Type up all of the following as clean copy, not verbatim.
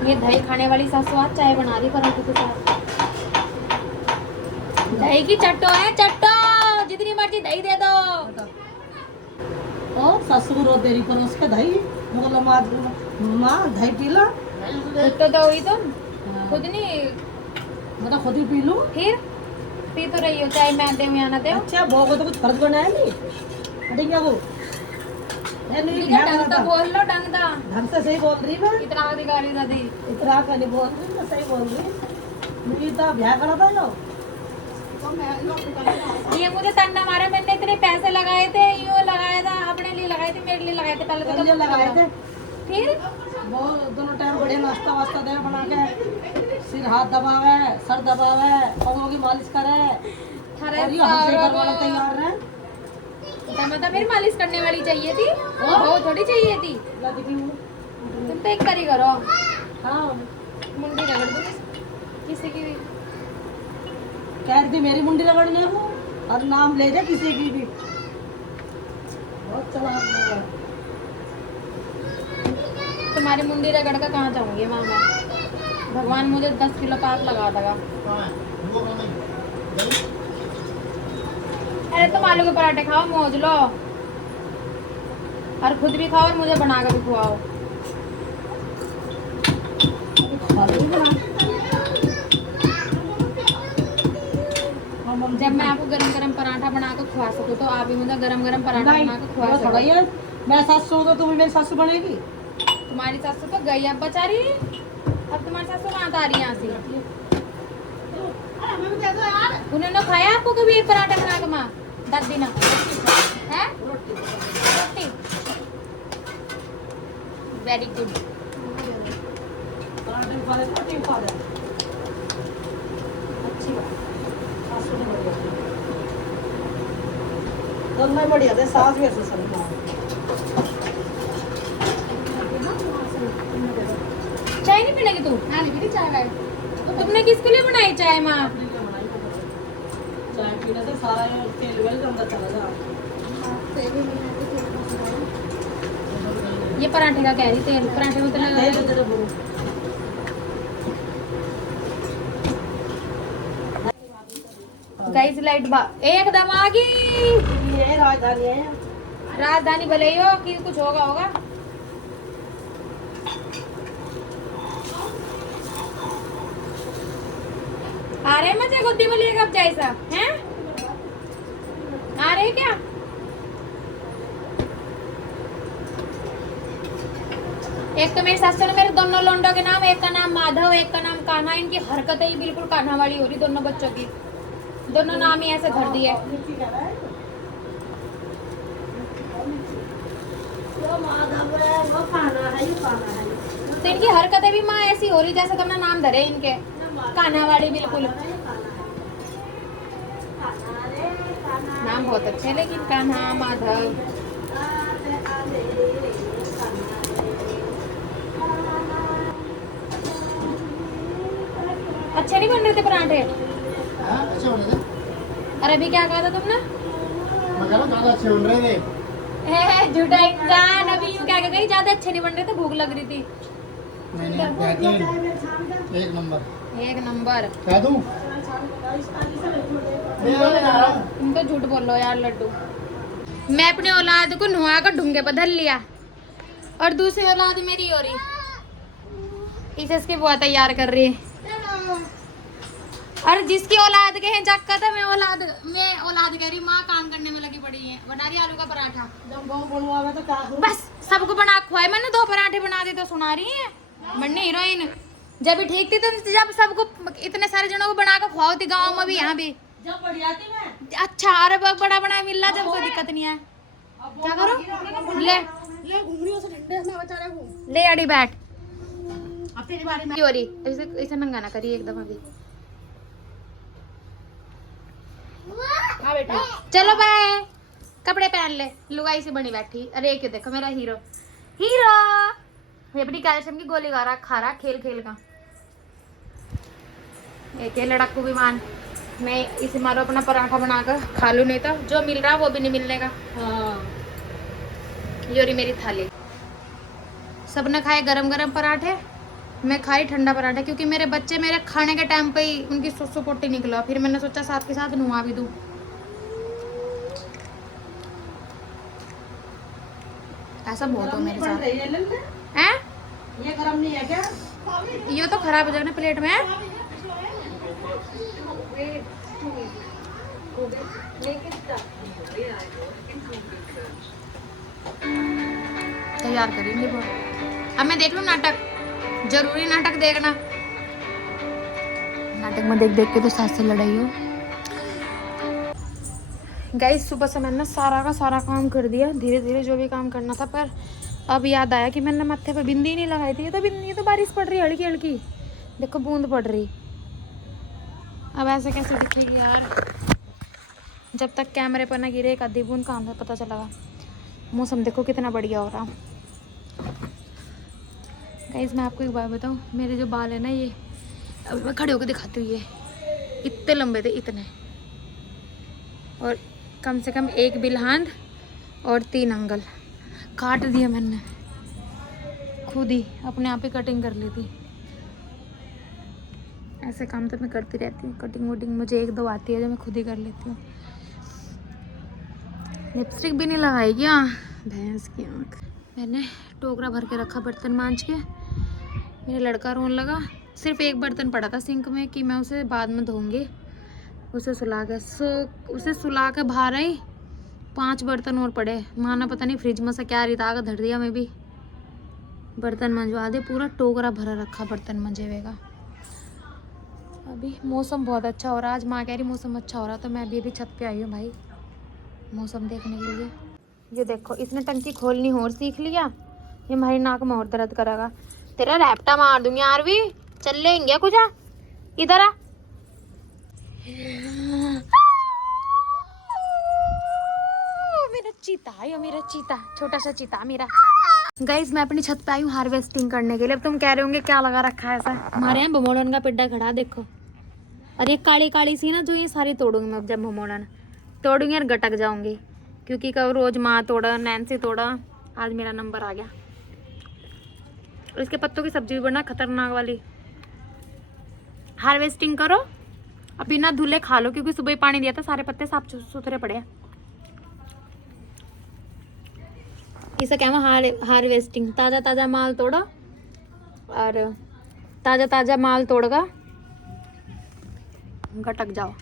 ये दही खाने वाली सासू आज चाय बना रही पराठे के साथ। दही की चट्टो है, चट्टो जितनी मर्जी दही दे दो। ओ ससुर रो देरी पर उसके दही बोलो माँ दही पीला तो दो ही तुम खुद नहीं मतलब खुद ही पी लूं। फिर पी तो रही हो चाय, मैं दे या ना दे। अच्छा वो को तो कुछ फर्ज बनाया नहीं अरे क्या वो ढंग तो बोल लो, ढंग दा ढंग से सही बोल रही मैं इतना अधिकारी दादी इतना का नहीं बोल रही मैं सही बोल रही मुझे तो ब्याह करा था जो ये मुझे तन्ना मारा, मैंने इतने पैसे लगाए थे, यूं लगाया था अपने लिए लगाए थे, मेरे लिए लगाए थे पहले तो लगाए थे फिर वो दोनों टाइम बढ़िया नाश्ता वास्ता दे बना के सिर हाथ दबावे सर दबावे पाँव की मालिश करे और ये हमसे करवाने तैयार है। तो मतलब मेरी मालिश करने वाली चाहिए थी, वो थोड़ी चाहिए थी। तुम तो एक करी करो, हाँ मुंडी रगड़ दो किसी की भी। कह रही थी मेरी मुंडी रगड़ने को और नाम ले जा किसी की भी बहुत चालाक है। तुम्हारी मुंडी रगड़ कर कहाँ जाऊंगी माँ मैं? भगवान मुझे 10 किलो पाप लगा देगा। अरे तुम आलू के पराठे खाओ, मौज लो और खुद भी खाओ और मुझे बना कर भी खुआओ। जब मैं आपको गरम गरम पराठा बना कर खुआ सकूँ तो आप भी मुझे गरम गरम पराठा बना कर खुआ थोड़ा सको। ये मैं सासू हूँ तो तुम मेरी सासू बनेगी। तुम्हारी सासू तो गई अब बेचारी, अब तुम्हारी सासू कहाँ आ रही है यहाँ से? उन्होंने खाया आपको कभी एक पराठा बना के माँ दादी ना है? रोटी वेरी गुड। अच्छी बात सासू ने बढ़िया दोनों बढ़िया थे सास भी ऐसे सब चाय नहीं पीनेगी तू? नहीं पीनी चाय। तो तुमने किसके लिए बनाई चाय माँ? चाय पीने से सारा ये तेल वेल अंदर चला जा। ये पराठे का कह रही तेल, पराठे में तो लगा तेल दे दे बोलो। गाइस लाइट एकदम आ गई। ये राजधानी है राजधानी भले ही हो कि कुछ होगा होगा। आ रहे मजे गोदी में लिए कब जैसा हैं? आ रहे क्या? एक तो मेरी सासू ने मेरे दोनों लोंडों के नाम, एक का नाम माधव एक का नाम कान्हा, इनकी हरकतें ही बिल्कुल कान्हा वाली हो रही दोनों बच्चों की। दोनों नाम ही ऐसे धर दिए। तो इनकी हरकतें भी माँ ऐसी हो रही जैसे तुमने नाम धरे इनके कान्हा वाली बिल्कुल। नाम बहुत अच्छे लेकिन कान्हा माधव। अच्छे नहीं बन रहे थे पराठे? अच्छे बन रहे थे। और अभी क्या कहा था तुमने? मैं कह रहा हूँ ज्यादा अच्छे बन रहे थे। झूठा इंसान, अभी यूं क्या गई ज्यादा अच्छे नहीं बन रहे थे, भूख लग रही थी। नहीं बेहतरीन एक नंबर। एक नंबर। कह दूं तुम तो झूठ बोल लो यार लड्डू। मैं अपनी औलाद को नुआ कर ढूंढे पर धर लिया और दूसरी औलाद मेरी हो रही इसे इसकी बुआ तैयार कर रही है। और जिसकी औलाद के हैं जक्का था मैं औलाद कह रही माँ काम करने में लगी पड़ी है, बना रही आलू का पराठा। जब वो बनवावे तो क्या करूं? बस सबको बना खुआए, मैंने 2 पराठे बना दिए तो सुना रही है मन्नी हीरोइन। जब भी ठीक थी तुम, जब सबको इतने सारे जनों को बना कर खुआओ थी गाँव में भी यहाँ भी। जब बढ़िया थी मैं अच्छा अरे बड़ा बना मिल रहा जब कोई दिक्कत नहीं है। क्या करो ले घुंगरियों से ठंडे में बेचारे को ले अड़ी बैठ अब तेरी बारी में हो रही ऐसे ऐसे नंगा ना करिए एकदम अभी। हां बेटा चलो बाय, कपड़े पहन ले, लुगाई से बनी बैठी। अरे क्यों देखो मेरा हीरो ये अपनी कैल्शियम की गोली खा रहा खेल खेल का। एक लड़ाकू विमान मैं इसे मारो अपना पराठा बनाकर खा लूं, नहीं तो जो मिल रहा वो भी नहीं मिलने का। हां योरी मेरी थाली सबने खाए गरम गरम पराठे मैं खाई ठंडा पराठा क्योंकि मेरे बच्चे मेरे खाने के टाइम पे ही उनकी सुसु पोटी निकला, फिर मैंने सोचा साथ के साथ नुआ भी दूँ। ऐसा बहुत हो मेरे साथ हैं। ये गरम नहीं है क्या? ये तो खराब हो जाएगा प्लेट में। तैयार करेंगे वो। अब मैं देख लूँ नाटक, जरूरी नाटक देखना। नाटक में देख देख के तो सास से लड़ाई हो। गाइस सुबह से मैंने सारा का सारा काम कर दिया, धीरे धीरे जो भी काम करना था, पर अब याद आया कि मैंने माथे पे बिंदी नहीं लगाई थी। ये तो बारिश पड़ रही है हल्की हल्की, देखो बूंद पड़ रही। अब ऐसे कैसे दिखेगी यार, जब तक कैमरे पर ना गिरे एक आधी बूंद कहाँ से पता चलेगा। मौसम देखो कितना बढ़िया हो रहा। गाइस मैं आपको एक बात बताऊँ, मेरे जो बाल है ना ये, अब मैं खड़े होकर दिखाती हूँ, ये इतने लंबे थे इतने, और कम से कम 1 बिलहांद और 3 अंगल काट दिया मैंने खुद ही, अपने आप ही कटिंग कर ली थी। ऐसे काम तो मैं करती रहती हूँ, कटिंग वटिंग मुझे 1-2 आती है जो मैं खुद ही कर लेती हूँ। लिपस्टिक भी नहीं लगाई क्या, भैंस की आँख। मैंने टोकरा भर के रखा बर्तन मांज के, मेरा लड़का रोने लगा। सिर्फ 1 बर्तन पड़ा था सिंक में कि मैं उसे बाद में धोऊंगी, उसे सुला के बाहर आई। 5 बर्तन और पड़े, माना पता नहीं फ्रिज में से क्या रही था, धर दिया मैं भी। बर्तन मंजवा दे, पूरा टोकरा भरा रखा बर्तन मंजेवे का। अभी मौसम बहुत अच्छा हो रहा है, आज माँ कह रही मौसम अच्छा हो रहा, तो मैं अभी छत पे आई हूँ भाई मौसम देखने के लिए। ये देखो इसने टंकी खोलनी और सीख लिया, ये हमारी नाक में और दर्द करेगा। तेरा रैप्टा मार दूंगी यार भी, चल लेंगे कुछ इधर आ। मेरा चीता है, मेरा चीता, छोटा सा चीता मेरा। गाइस मैं अपनी छत पे आई हूँ हार्वेस्टिंग करने के लिए। अब तुम कह रहे होंगे क्या लगा रखा है ऐसा, हमारे यहाँ भमोड़न का पिड्डा खड़ा देखो, और ये काली काली सी ना जो, ये सारी तोड़ूंगी मैं। जब भमोड़न तोड़ूंगी और गटक जाऊंगी, क्योंकि कब रोज माँ तोड़ा, नैन्सी तोड़ा, आज मेरा नंबर आ गया। और इसके पत्तों की सब्जी भी बना खतरनाक वाली। हार्वेस्टिंग करो और बिना धुले खा लो, क्योंकि सुबह ही पानी दिया था, सारे पत्ते साफ सुथरे पड़े हैं। इसे क्या हार्वेस्टिंग, ताज़ा ताज़ा माल तोड़ो और ताज़ा ताज़ा माल तोड़गा गटक जाओ।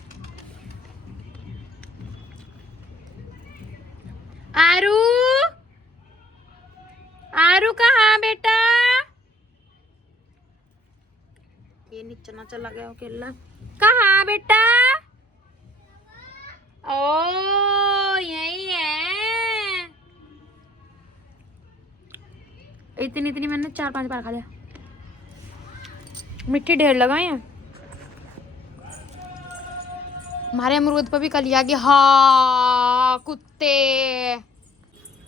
आरू, आरू कहाँ बेटा? ये नीचे ना चला गया अकेला। कहाँ बेटा? ओ यही है। इतनी इतनी मैंने 4-5 बार खा लिया। मिट्टी ढेर लगाए हैं। हमारे अमरूद पर भी कल आ गया। हाँ कुत्ते,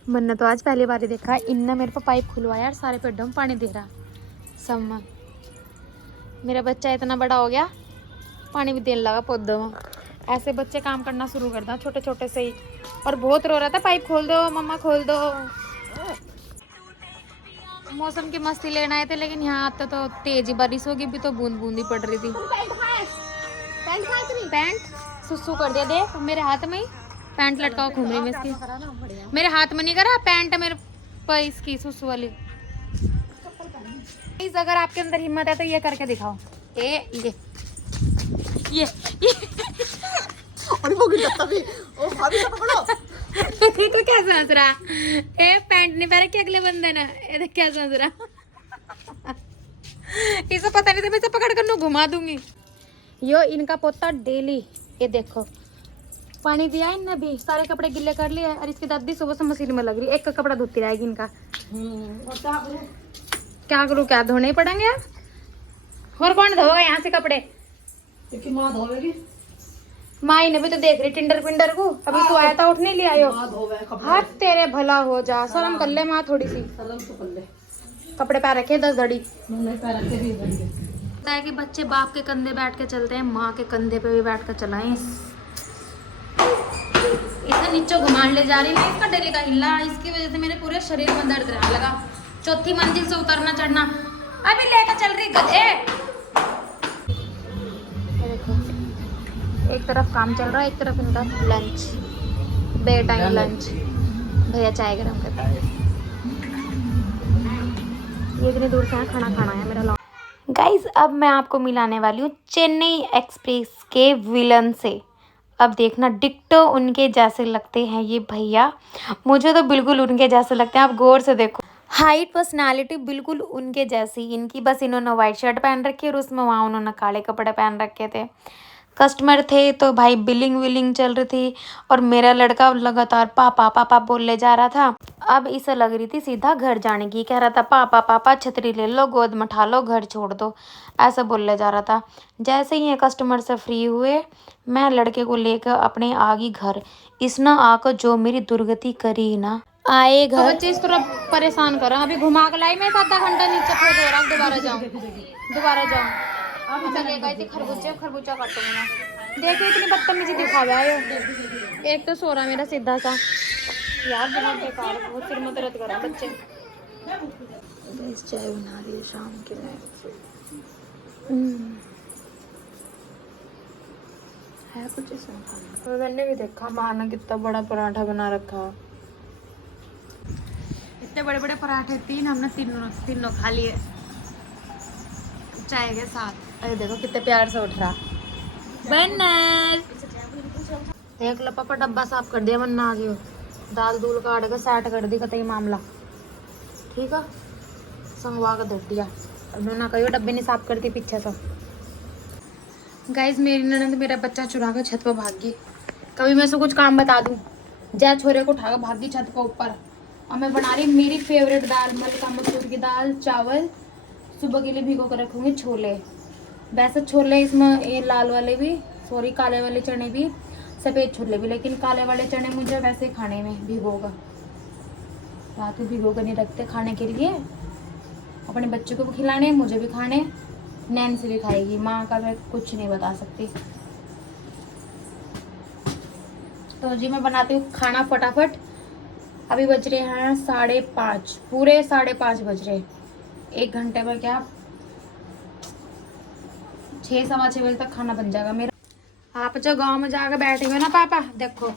मैंने तो आज पहली बार ही देखा। इनने मेरे पर पाइप खुलवाया और सारे पेड़ों में पानी दे रहा सब में। मेरा बच्चा इतना बड़ा हो गया, पानी भी देने लगा पौधों में। ऐसे बच्चे काम करना शुरू कर दें छोटे छोटे से ही। और बहुत रो रहा था, पाइप खोल दो मम्मा खोल दो। मौसम की मस्ती लेने आए थे, लेकिन यहाँ आते तो तेज बारिश होगी, भी तो बूंद बूंदी पड़ रही थी। पैंट सुसु कर दिया, देख मेरे हाथ में ही पैंट लटका घूम रही मैं इसकी। मेरे हाथ में नहीं करा पैंट, मेरे पर इसकी सुसु वाली। अगर आपके अंदर हिम्मत है तो ये करके दिखाओ। ये और वो गिर जाता भी, ओ भाभी पकड़ो। देखो क्या सोच रहा, ए पैंट नहीं पहन के अगले बंदे ने, ये देख क्या सोच रहा। इसे पता नहीं था, मैं इसे पकड़ कर घुमा दूंगी। यो इनका पोता डेली, ये देखो पानी दिया है इनने भी, सारे कपड़े गिले कर लिए। और इसकी दादी सुबह से मशीन में लग रही है, एक का कपड़ा धोती रहेगी इनका। क्या करूँ, क्या धोने ही पड़ेंगे। और कौन धोगा यहाँ से कपड़े? क्योंकि माँ धोएगी। माई ने भी तो देख रही टिंडर पिंडर को, अभी तो आया था उठ नहीं लिया यो। हाथ तेरे भला हो जा, शर्म कर ले माँ थोड़ी सी। शर्म तो कर ले। कपड़े पैर रखे 10 घड़ी। नहीं पैर रखे भी बंदे। पता है कि बच्चे बाप के कंधे बैठ के चलते हैं, माँ के कंधे पे भी बैठ कर चलाएं। इसे नीचे घुमान ले जा रही है, इसका डेली का हिला, इसकी वजह से मेरे पूरे शरीर में दर्द रहने लगा। 4थी मंजिल से उतरना चढ़ना अभी लेकर चल रही गधे। ये देखो, एक तरफ काम चल रहा है, एक तरफ इनका लंच, बे टाइम लंच। भैया चाय गरम करता है। ये इतनी दूर से खाना खाना है मेरा। गाइज अब मैं आपको मिलाने वाली हूँ चेन्नई एक्सप्रेस के विलन से। अब देखना, डिक्टो उनके जैसे लगते हैं ये भैया, मुझे तो बिल्कुल उनके जैसे लगते हैं। आप गौर से देखो, हाइट पर्सनालिटी बिल्कुल उनके जैसी इनकी, बस इन्होंने वाइट शर्ट पहन रखी है और उसमें वहाँ उन्होंने काले कपड़े पहन रखे थे। कस्टमर थे तो भाई बिलिंग विलिंग चल रही थी और मेरा लड़का लगातार पापा पापा बोलने जा रहा था। अब इसे लग रही थी सीधा घर जाने की, कह रहा था पापा पापा छतरी ले लो, गोद में उठा लो, घर छोड़ दो, ऐसा बोलने जा रहा था। जैसे ही ये कस्टमर से फ्री हुए, मैं लड़के को लेकर अपने आ गई घर। इसने आकर जो मेरी दुर्गति करी ना, आए घर बच्चे इस तरह परेशान कर रहा। अभी घुमा के लाई, मैं आधा घंटा नीचे फेंक रहा, दोबारा जाऊँ। अच्छा ले गई थी खरबूजा काटो मैं। देखो इतनी बदतमीजी दिखा रहा है। एक तो सो रहा मेरा सीधा सा, यार बहुत बेकार, बहुत सिर में दर्द कर रहा बच्चे। चाय बना रही है शाम के लिए। है कुछ इसमें खाना। मैंने भी देखा माँ ने कितना बड़ा पराठा बना रखा। इतने बड़े बड़े पराठे, तीन हमने तीनों खा लिए चाय के साथ। अरे देखो कितने प्यार से उठ रहा बनर। देख लो पापा, डब्बा साफ कर दिया, वरना आ गयो। दाल दूल काट के सेट कर दी कतई मामला, ठीक है, संगवा के धो दिया। अब ना कहियो डब्बे नहीं साफ करती पीछे से। गाइज मेरी ननद मेरा बच्चा चुरा कर छत पर भाग गई। कभी मैं उसको कुछ काम बता दूं, जा छोरे को उठा कर भाग गई छत पर ऊपर। और मैं बना रही मेरी फेवरेट दाल, मलका मसूर की दाल चावल। सुबह के लिए भिगो कर रखूँगी छोले। वैसे छोले इसमें ये लाल वाले भी, सॉरी काले वाले चने भी, सफ़ेद छोले भी, लेकिन काले वाले चने मुझे वैसे खाने में भिगो कर, रात को भिगो कर नहीं रखते खाने के लिए। अपने बच्चों को भी खिलाने, मुझे भी खाने, नैन से भी खाएगी। माँ का मैं कुछ नहीं बता सकती। तो जी मैं बनाती हूँ खाना फटाफट। अभी बज रहे हैं 5:30, पूरे 5:30 बज रहे। 1 घंटे में क्या 6 सवा 6 बजे तक खाना बन जाएगा मेरा। आप जो गांव में जाकर बैठे हुए ना पापा, देखो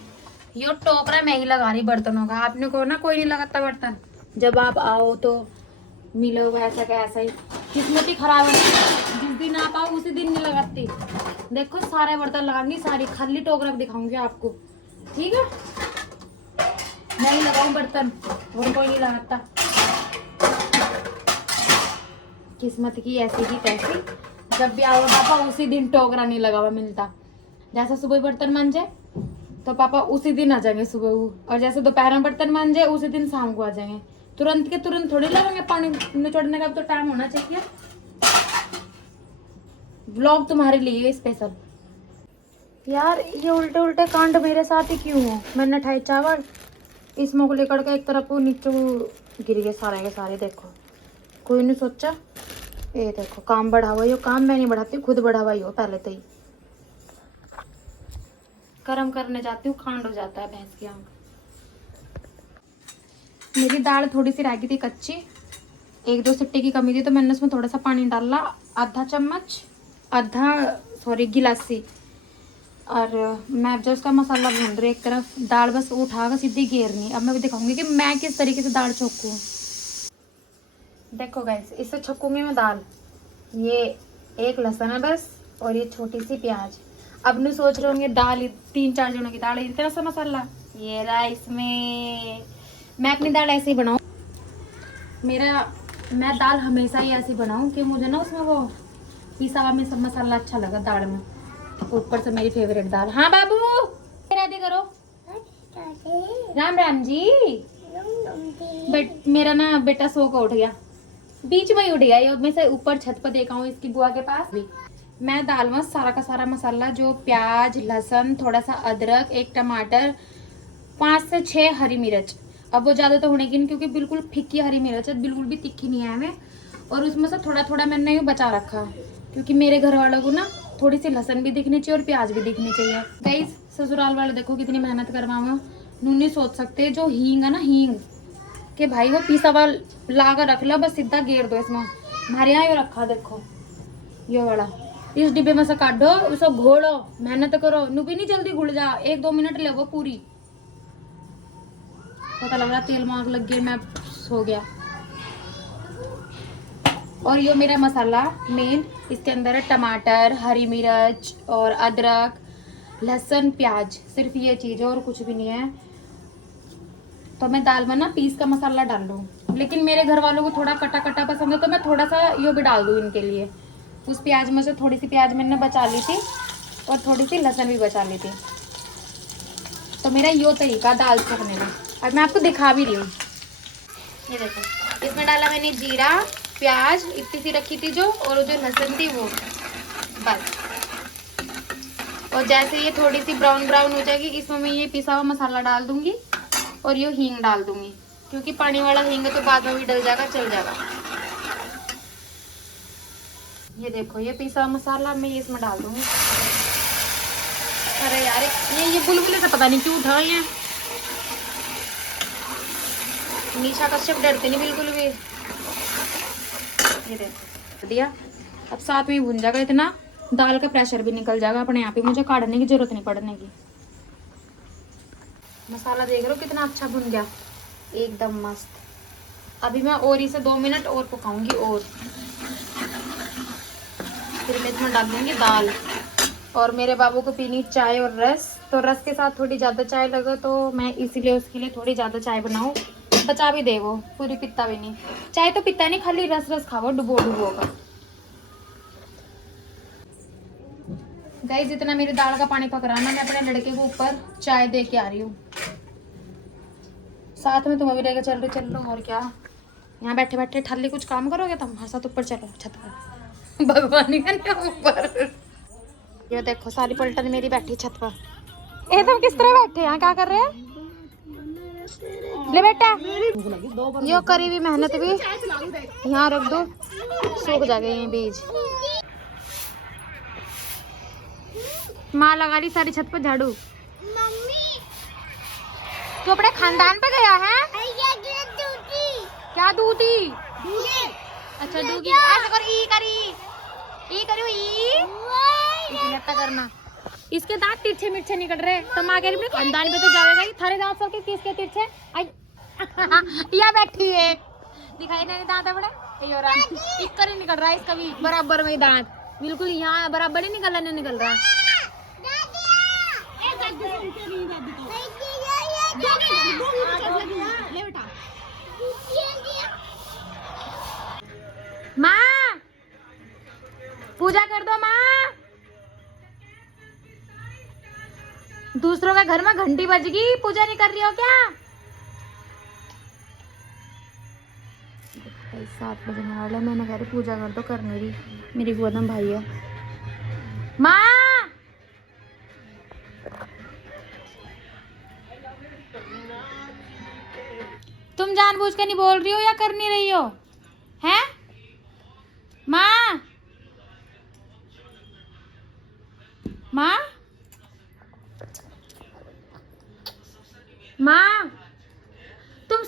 यो टोकरा मैं ही लगा रही बर्तनों का। आपने को ना कोई नहीं लगाता बर्तन, जब आप आओ तो मिलो वैसा का ऐसा ही। किस्मत ही खराब है, जिस दिन आप आओ उसी दिन नहीं लगाती। देखो सारे बर्तन लगाऊंगी, सारी खाली टोकरा दिखाऊंगी आपको, ठीक है। मैं ही लगाऊं बर्तन, और कोई नहीं लगाता। किस्मत की ऐसी की तैसी, जब भी आओ पापा उसी दिन टोकरा नहीं लगा हुआ मिलता। जैसे सुबह बर्तन मांजे तो पापा उसी दिन आ जाएंगे सुबह वो, और जैसे दोपहर में बर्तन मांजे उसी दिन शाम को आ जाएंगे। तुरंत के तुरंत थोड़ी लगेंगे, पानी निचोड़ने का तो टाइम होना चाहिए। व्लॉग तुम्हारे लिए स्पेशल। यार ये उल्टे उल्टे कांड मेरे साथ ही क्यों हो। मैंने उठाए चावल, इसमें को लेकर के एक तरफ वो नीचे गिर गए सारे के सारे। देखो कोई नहीं सोचा, ये देखो काम बढ़ा हुआ। यो काम मैं नहीं बढ़ाती, खुद बढ़ा हुआ हो पहले तो ही। गरम करने जाती हूँ, खांड हो जाता है भैंस की आंख। मेरी दाल थोड़ी सी रह गई थी कच्ची, 1-2 सिट्टे की कमी थी, तो मैंने उसमें थोड़ा सा पानी डाला, गिलासी। और मैं जब उसका मसाला भून रही, एक तरफ दाल बस उठा कर सीधी घेरनी। अब मैं भी दिखाऊंगी कि मैं किस तरीके से दाल छोकूँ। देखो गाइस, इससे छकूंगी मैं दाल। ये एक लहसुन है बस, और ये छोटी सी प्याज। अब नहीं सोच रहे होंगे दाल 3-4 जनों की दाल इतना सा मसाला, ये रहा इसमें। मैं अपनी दाल ऐसे ही बनाऊँ, मैं दाल हमेशा ही ऐसी बनाऊँ कि मुझे ना उसमें वो पिसा हुआ में सब मसाला अच्छा लगा दाल में। ऊपर से मेरी फेवरेट दाल। हाँ बाबू राधे करो, राम राम जी। मेरा ना बेटा सो को उठ गया, बीच में ही उठ गया। ये मैं से ऊपर छत पर देखा हूँ इसकी बुआ के पास भी। मैं दाल में सारा का सारा मसाला, जो प्याज, लहसुन, थोड़ा सा अदरक, 1 टमाटर, 5 से 6 हरी मिर्च। अब वो ज़्यादा तो होने की नहीं, क्योंकि बिल्कुल फीकी हरी मिर्च है, बिल्कुल भी तीखी नहीं है हमें। और उसमें से थोड़ा थोड़ा मैंने ये बचा रखा, क्योंकि मेरे घर वालों को ना थोड़ी सी लहसुन भी दिखनी चाहिए और प्याज भी दिखनी चाहिए। गाइस ससुराल वाले देखो कितनी मेहनत करवाऊँ। नून नहीं सोच सकते, जो हींग है ना, हींग के भाई वो पीसा हुआ ला कर रख लो, बस सीधा घेर दो इसमें। हमारे यहाँ ये रखा देखो, ये वाला। इस डिब्बे में से काटो, उसको घोड़ो, मेहनत करो, नुपी नहीं जल्दी घुल जा, 1-2 मिनट लगो पूरी। पता लग रहा तेल मांग लग गई, मैं सो गया। और ये मेरा मसाला मेन, इसके अंदर है टमाटर, हरी मिर्च और अदरक, लहसुन, प्याज, सिर्फ ये चीज़ है और कुछ भी नहीं है। तो मैं दाल में ना पीस का मसाला डाल लूँ, लेकिन मेरे घर वालों को थोड़ा कटा कटा पसंद है, तो मैं थोड़ा सा ये भी डाल दूँ इनके लिए। उस प्याज में से थोड़ी सी प्याज मैंने बचा ली थी और थोड़ी सी लहसुन भी बचा ली थी। तो मेरा यो तरीका दाल पकने का, अब मैं आपको दिखा भी रही हूँ। ये देखो, इसमें डाला मैंने जीरा, प्याज इतनी सी रखी थी जो, और जो लहसुन थी वो, बस। और जैसे ये थोड़ी सी ब्राउन ब्राउन हो जाएगी, इसमें मैं ये पिसा हुआ मसाला डाल दूंगी और ये हींग डाल दूंगी, क्योंकि पानी वाला हींग तो बाद में भी डल जाएगा, चल जाएगा। ये देखो, ये पिसा हुआ मसाला मैं इसमें डाल दूंगी। अरे यार, ये बुलबुले से पता नहीं क्यों उठा है। निशा कश्यप डरते नहीं बिल्कुल भी। ये देखो दिया, अब साथ में ही भुन जाएगा, इतना दाल का प्रेशर भी निकल जाएगा अपने आप ही, मुझे काटने की जरूरत नहीं पड़ने की। मसाला देख रहे हो कितना अच्छा भुन गया, एकदम मस्त। अभी मैं और इसे 2 मिनट और पकाऊंगी, और फिर मैं इसमें डाल दूंगी दाल। और मेरे बाबू को पीनी चाय और रस, तो रस के साथ थोड़ी ज़्यादा चाय लगे, तो मैं इसीलिए उसके लिए थोड़ी ज़्यादा चाय बनाऊँ। बचा भी दे, वो पूरी पीता भी नहीं, चाय तो पीता नहीं, खाली रस रस खाओ डुबो डुबो का। गाइस, जितना मेरी दाल का पानी पक रहा है ना, मैं अपने लड़के को ऊपर चाय दे के आ रही हूँ, साथ में तुम अभी लेकर चल लो। और क्या, यहाँ बैठे बैठे ठल्ली कुछ काम करोगे तुम? हाँ, साथ ऊपर चलो, छत पर भगवान करने ऊपर। ये देखो, सारी पलटन मेरी बैठी छत पर। ए तुम किस तरह बैठे यहाँ, क्या कर रहे हैं? ले बेटा, यो करी हुई मेहनत भी यहाँ रख दो, सूख जाएगा ये बीज। माँ लगा ली सारी छत पर झाड़ू। तू अपने खानदान पे गया है क्या? दूधी, अच्छा डूगी, ऐसे कर, ई करी ई करना। इसके दांत तिरछे मिर्चे निकल रहे, तो माँ कह रही खानदान पे तो जाएगा ही, थारे दांत सबके किसके तिरछे? या बैठी है, दिखाई नहीं दांत है बड़े, ये हो रहा एक कर ही निकल रहा है इसका भी बराबर में दांत, बिल्कुल यहाँ बराबर ही निकल रहा। माँ पूजा कर दो माँ, दूसरों के घर में घंटी बज गई, पूजा नहीं कर रही हो क्या? 7 बजने वाले, मैंने कह रही पूजा कर दो, करने रही, मेरी गोदम भाई है। माँ तुम जानबूझ के नहीं बोल रही हो या कर नहीं रही हो, हैं? माँ, माँ, माँ, तुम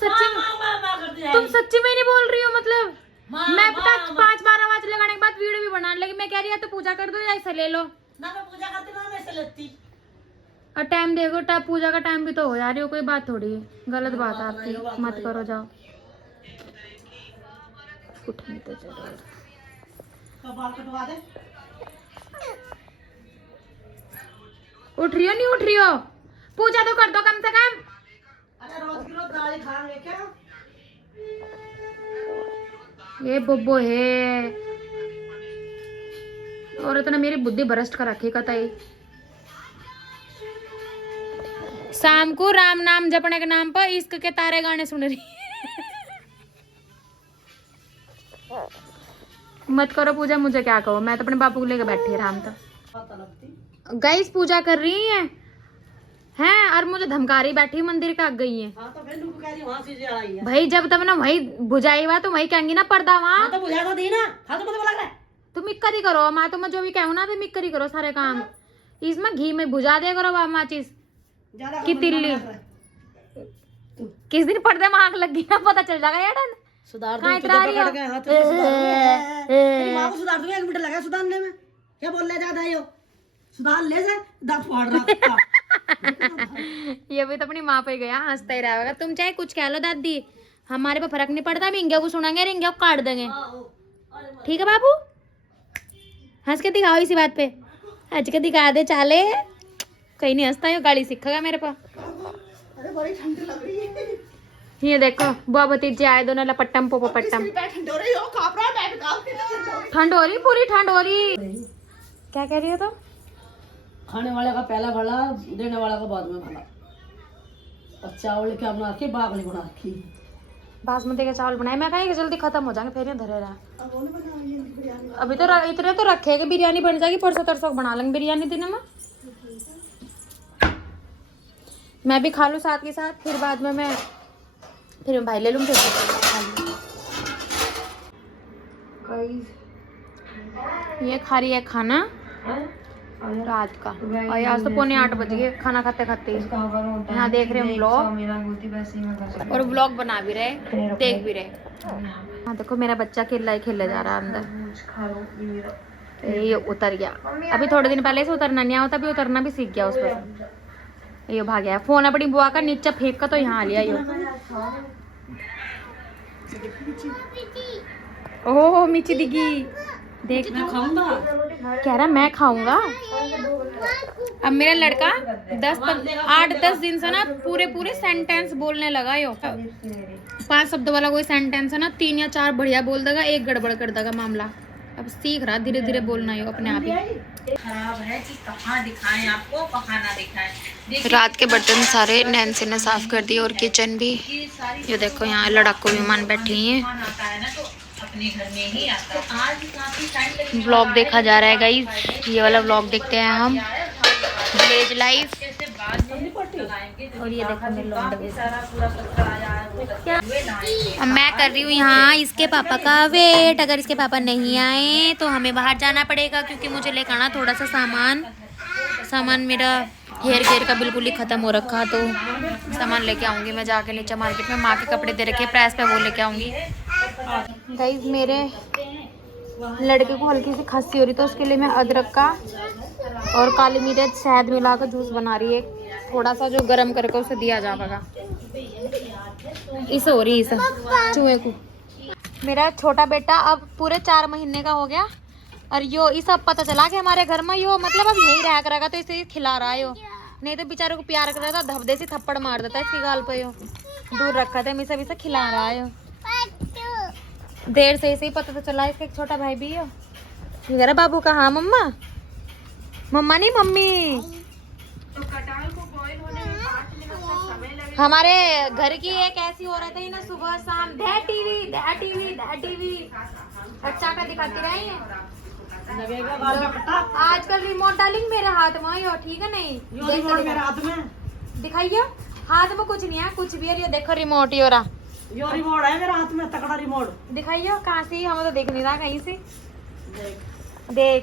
सच्ची में नहीं बोल रही हो? मतलब मैं पता 5-12 आवाज लगाने के बाद वीडियो भी बनाने लगी, मैं कह रही है तो पूजा कर दो या ऐसा ले लो ना, मैं पूजा करती ना, मैं ऐसे लेती। और टाइम देखो, पूजा का टाइम भी तो हो जा रही हो, कोई बात थोड़ी है, गलत बात है आपकी, मत करो, जाओ। उठने तो चलो, बाल कटवा दे। उठ रही हो नहीं उठ रही हो? पूजा तो कर दो कम से कम। अरे रोज की रोज दाल खाएंगे क्या? ये बोबो है, औरत ने मेरी बुद्धि भ्रष्ट कर रखी कतई। शाम को राम नाम जपने के नाम पर इश्क के तारे गाने सुन रही। मत करो पूजा, मुझे क्या कहो, मैं तो अपने बापू को लेकर बैठी आराम तो। गाइस पूजा कर रही हैं और मुझे धमका रही, बैठी मंदिर का गई है। हाँ, तो फिर नुकू कह रही वहां से जा रही है। भाई जब तक ना वही बुझाई हुआ तो वही कहेंगी ना पर्दा वहाँ। हाँ, तो बुझा तो दी ना, हाँ तो मुझे लग रहा है तुम इक्करी करो, मैं तो मैं जो भी कहूँ ना तुम इक्करी करो सारे काम, इसमें घी में भुजा दिया करो माचिस की तिल्ली। किस दिन पर्दे में आग लग गई ना पता चल जाएगा यार, सुधार कहाँ दूँ, इतरा तुझे रही हो? पकड़ के हाथ से सुधार दूँगी। तेरी माँ को सुधार दूँगी, 1 मिनट लगा सुधारने में। क्या बोल ले जाता है यो? सुधार ले जा, दांत फाड़ रहा कुत्ता। ये भी तो अपनी माँ पे गया, हंसता ही रहेगा। तुम चाहे कुछ कह लो दादी, हमारे पे फर्क नहीं पड़ता। हम इंगे को सुनाएंगे, रिंगे को काट देंगे। ठीक है बाबू, हंस के दिखाओ इसी बात पे, हंस के दिखा दे। चाले कहीं नहीं हंसता, यो गाड़ी सीखेगा मेरे पास। अरे बड़ी ठंडी लग रही है। ये देखो बुआ भतीजे आए दोनों लपट्टम पोपो पट्टम। ठंड हो रही हो, काँप रहा है, बैठ गाँव के लिए। ठंड हो रही, पूरी ठंड हो रही। क्या कह रही हो तुम? खाने वाले का पहला भला, देने वाला का बाद में भला। और चावल क्या बना रखी, बागली बना रखी। बासमती के चावल बनाए, मैं कहीं जल्दी खत्म हो जाएंगे, फिर ये धरे रहा। अभी तो इतने तो रखे कि बिरयानी बन जाएगी, परसों तरसों बना लेंगे बिरयानी दिन में। मैं भी खा लूँ साथ के साथ, फिर बाद में मैं भाई ले लूँ, फिर ये खा रही है खाना रात का। और आज तो 7:45 बज गए खाना खाते खाते। यहाँ देख रहे हैं व्लॉग, और व्लॉग बना भी रहे, देख भी रहे। हाँ देखो मेरा बच्चा खेलने जा रहा है अंदर। ये उतर गया, अभी थोड़े दिन पहले से उतरना नहीं आता, अभी उतरना भी सीख गया उस पर। ये भाग गया, फोन अपनी बुआ का नीचे फेंक कर तो यहाँ आ लिया यो। ओह मिची दिगी, देख मैं खाऊंगा। कह रहा मैं खाऊंगा। अब मेरा लड़का 8-10 दिन से ना पूरे सेंटेंस बोलने लगा। यो 5 शब्द वाला कोई सेंटेंस है ना, 3 या 4 बढ़िया बोल देगा, 1 गड़बड़ कर देगा मामला। अब सीख रहा धीरे धीरे बोलना यो अपने आप ही। खराब है कि कहाँ दिखाएं आपको, कहाँ ना दिखाएं। रात के बर्तन सारे नैन्सी ने साफ कर दिए, और किचन भी। ये देखो यहाँ लड़ाकू विमान बैठी हैं। आता है ना तो अपने घर में ही आता है। आज काफी टाइम लगी। व्लॉग देखा जा रहा है गाइस, ये वाला व्लॉग देखते हैं हम, विलेज लाइफ। कैसे बाद में लगाएंगे। और ये देखो मेरे लौंडे। सारा पूरा कचरा आया है। अब मैं कर रही हूँ यहाँ इसके पापा का वेट। अगर इसके पापा नहीं आए तो हमें बाहर जाना पड़ेगा, क्योंकि मुझे लेकर आना थोड़ा सा सामान मेरा हेयर केयर का बिल्कुल ही ख़त्म हो रखा। तो सामान लेके आऊँगी मैं जाके नीचे मार्केट में। माँ के कपड़े दे रखे प्रेस पे, वो लेके आऊँगी। गाइस मेरे लड़के को हल्की सी खांसी हो रही, तो उसके लिए मैं अदरक का और काली मिर्च शहद मिलाकर जूस बना रही है, थोड़ा सा जो गर्म करके उसे दिया जाएगा। इसे हो रही इसे चूहे को। मेरा छोटा बेटा अब पूरे 4 महीने का हो गया, और यो इसे अब पता चला कि हमारे घर में यो मतलब अब यही रह करेगा, तो इसे खिला रहा है यो। नहीं तो बेचारे को प्यार कर रहा था, धबदे से थप्पड़ मार देता है इसकी गाल पे। यो दूर रखा था, मिसे इसे खिला रहा है यो। देर से इसे ही पता तो चला इसका एक छोटा भाई भी हो। ये कह रहा बाबू का। हाँ मम्मा, मम्मा नहीं मम्मी। हमारे घर की एक ऐसी औरत है ना, सुबह शाम दै टीवी अच्छा का दिखाती रही है। आजकल रिमोट डालिंग मेरे हाथ में हो, ठीक है नहीं? रिमोट मेरे हाथ में दिखाइए, हाथ में कुछ नहीं है, कुछ भी है। ये देखो रिमोट ही हो रहा। यो रिमोट है मेरे हाथ में, तकड़ा रिमोट। दिखाइए कहाँ से, हमें तो देख नहीं रहा कहीं से। देख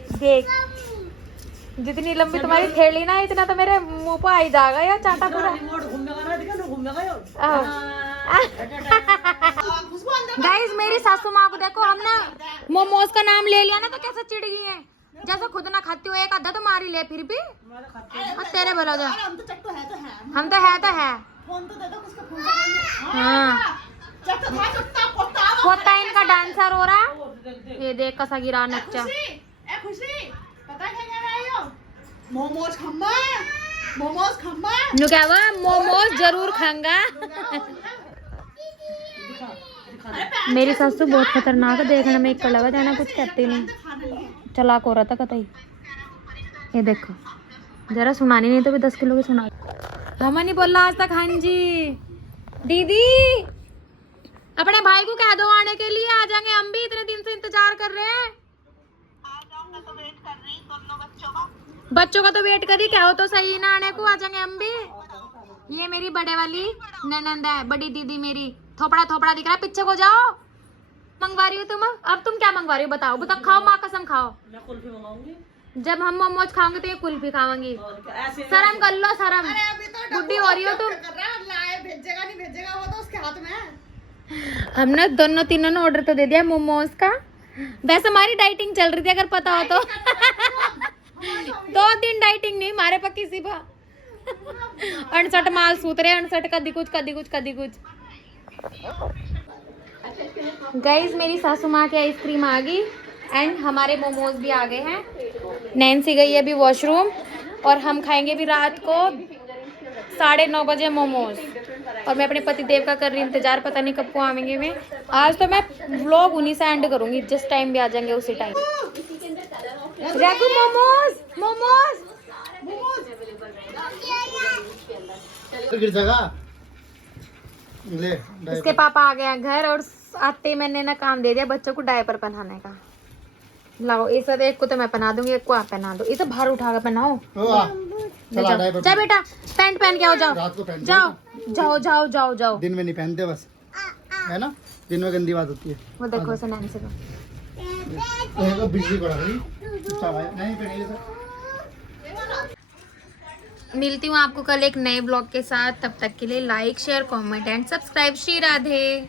जितनी लंबी तुम्हारी थैली ना, इतना तो मेरे मुंह पे आई जाएगा यार, चाटा पूरा। रिमोट घूमेगा ना, दिखा ना घूमेगा यो। गाइस मेरी सासू माँ को देखो, हम ना मोमोज का नाम ले लिया ना तो कैसे चिढ़ गई है। जैसे खुद ना खाती हो, एक आधा तो मारी ले, फिर भी तेरे भला जा। हम तो है फोन तो दे दो, उसका फोन हाँ। पोता इनका डांसर हो रहा। ये देख कसा गिरा नच्चा। मोमोज खम्मा नु क्या हुआ, मोमोज जरूर खाऊंगा। मेरी सासू बहुत खतरनाक है, देखने में एक लगा जाना, कुछ कहती नहीं, चलाक हो रहा था कतई। ये देखो जरा सुनानी नहीं तो भी 10 किलो की सुना। हम नहीं बोल रहा आज तक। हाँ जी दीदी, अपने भाई को कह दो आने के लिए, आ जाएंगे हम भी, इतने दिन से इंतजार कर रहे हैं। बच्चों का तो वेट करी, क्या हो तो सही ना आने को, आ जाएंगे हम भी। ये मेरी बड़े वाली ननंद है, बड़ी दीदी मेरी। थोपड़ा दिख रहा है, पीछे को जाओ। मंगवा रही हो तुम? अब तुम क्या मंगवा रही हो बताओ? खाओ माँ कसम खाओ। मैं कुल्फी मंगाऊंगी। जब हम मोमोज खाओगे तो ये कुल्फी खावांगी। शर्म कर लो, शर्म। बुढ़ी हो रही हो तुम। भेजेगा नहीं भेजेगा, वो तो उसके हाथ में है। हमने दोनों तीनों ने ऑर्डर तो दे दिया मोमोज का। वैसे हमारी डाइटिंग चल रही थी अगर पता हो तो। 2 दिन डाइटिंग नहीं मारे पक्की सी भा। 68 माल सूत रहे 68 कदी कुछ। गाइस मेरी सासू माँ की आइसक्रीम आ गई एंड हमारे मोमोज भी आ गए हैं। नैन्सी गई है अभी वॉशरूम और हम खाएंगे भी रात को 9:30 बजे मोमोज। और मैं अपने पति देव का कर रही इंतजार, पता नहीं कब को आवेंगे। मैं आज तो मैं व्लॉग उन्हीं से एंड करूंगी, जिस टाइम भी आ जाएंगे उसी टाइम। रघु मोमोज गिर जाएगा। ले इसके पापा आ गए हैं घर और आते ही मैंने ना काम दे दिया बच्चों को डायपर पहनाने का। लाओ इस एक को तो मैं पहना दूंगी, एक को आप पहना दो। इसे बाहर उठा कर पहनाओ। चला डायपर जा बेटा पैंट पहन के आओ। जाओ रात को पहन जाओ। दिन में नहीं पहनते बस, है ना, दिन में गंदी बात होती है। वो देखो उसे नैन्सी को। तो बिजली पड़ा रही नहीं पहनेगी सर। मिलती हूँ आपको कल एक नए ब्लॉग के साथ। तब तक के लिए like share comment and subscribe. Shri Radhe.